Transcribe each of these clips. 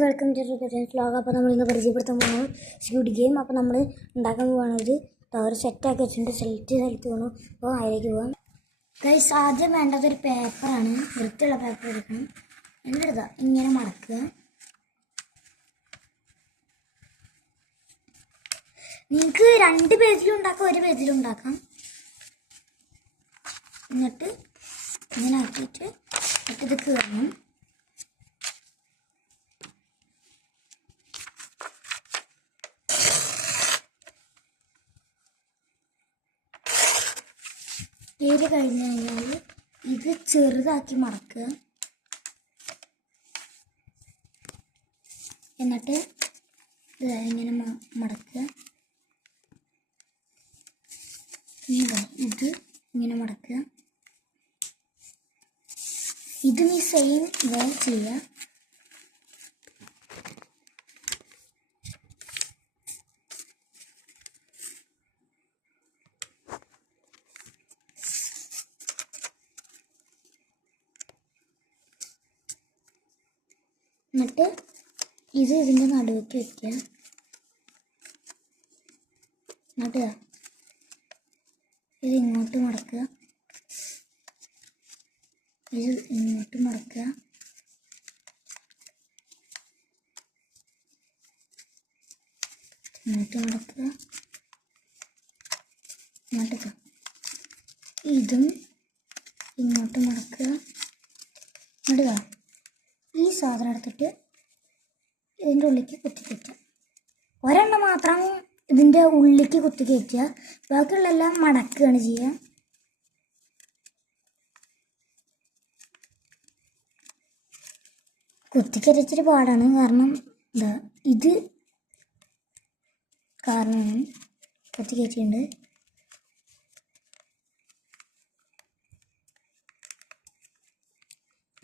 Welcome to vlog. അപ്പോൾ നമ്മൾ ഇന്ന് പരിചയപ്പെടുത്താൻ പോകുന്നത് സ്ക്വിഡ് ഗെയിം. അപ്പോൾ നമ്മൾ ഉണ്ടാക്കാൻ പോകുന്നത് ഒരു സെറ്റാക്കി വെച്ചിട്ടുണ്ട്. സെലക്ട് പോകണം. അപ്പോൾ അതിലേക്ക് പോകാം. ഗൈസ്, ആദ്യം വേണ്ടത് ഒരു പേപ്പറാണ്. വൃത്തിയുള്ള പേപ്പർ എടുക്കണം. എന്നിട്ട് ഇങ്ങനെ മടക്കുക. നിങ്ങൾക്ക് 2 പേജിലും ഉണ്ടാക്കാം, 1 പേജിലും ഉണ്ടാക്കാം. എന്നിട്ട് ഇങ്ങനെ ആക്കിയിട്ട് ഇത് കീറണം. കീറി കഴിഞ്ഞ് കഴിഞ്ഞാൽ ഇത് ചെറുതാക്കി മടക്കുക. എന്നിട്ട് ഇങ്ങനെ മടക്കുക. ഇത് ഇങ്ങനെ മടക്കുക. ഇതും ഈ സെയിം വേ ചെയ്യുക. എന്നിട്ട് ഇത് ഇതിൻ്റെ നടുവേക്ക് വയ്ക്കുക. എന്നിട്ട് ഇത് ഇങ്ങോട്ട് മടക്കുക. ഇത് ഇങ്ങോട്ട് മടക്കുക. ഇങ്ങോട്ട് മടക്കുക. എന്നിട്ട് ഇതും ഇങ്ങോട്ട് മടക്കുക. എന്നിട്ട് ഈ സാധനം എടുത്തിട്ട് ഇതിൻ്റെ ഉള്ളിലേക്ക് കുത്തിക്കയറ്റുക. ഒരെണ്ണം മാത്രം ഇതിൻ്റെ ഉള്ളിലേക്ക് കുത്തിക്കയറ്റുക. ബാക്കിയുള്ളതെല്ലാം മടക്കുകയാണ് ചെയ്യുക. കുത്തിക്കയറ്റിച്ചിട്ട് പാടാണ്, കാരണം ഇത് കാരണമാണ് കുത്തിക്കയറ്റിയിട്ടുണ്ട്.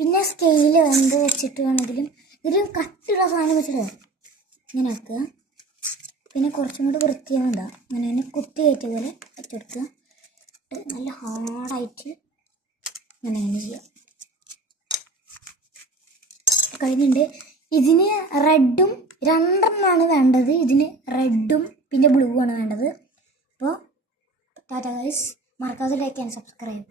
പിന്നെ സ്കെയില് എന്ത് വെച്ചിട്ട് വേണമെങ്കിലും ഇതിൽ കട്ടിയുള്ള സാധനം വെച്ചിട്ട് ഇങ്ങനെ ആക്കുക. പിന്നെ കുറച്ചും കൂടി വൃത്തിയാവുന്നതാ. അങ്ങനെ കുത്തി കയറ്റിയ പോലെ വെച്ചെടുക്കുക. നല്ല ഹാർഡായിട്ട് അങ്ങനെ ചെയ്യാം. കഴിഞ്ഞിട്ടുണ്ട്. ഇതിന് റെഡും 2 വേണ്ടത്. ഇതിന് റെഡും പിന്നെ ബ്ലൂ ആണ് വേണ്ടത്. അപ്പോൾ ടാറ്റ ഗൈസ്, മറക്കാതെ ലൈക്ക് ആൻഡ് സബ്സ്ക്രൈബ്.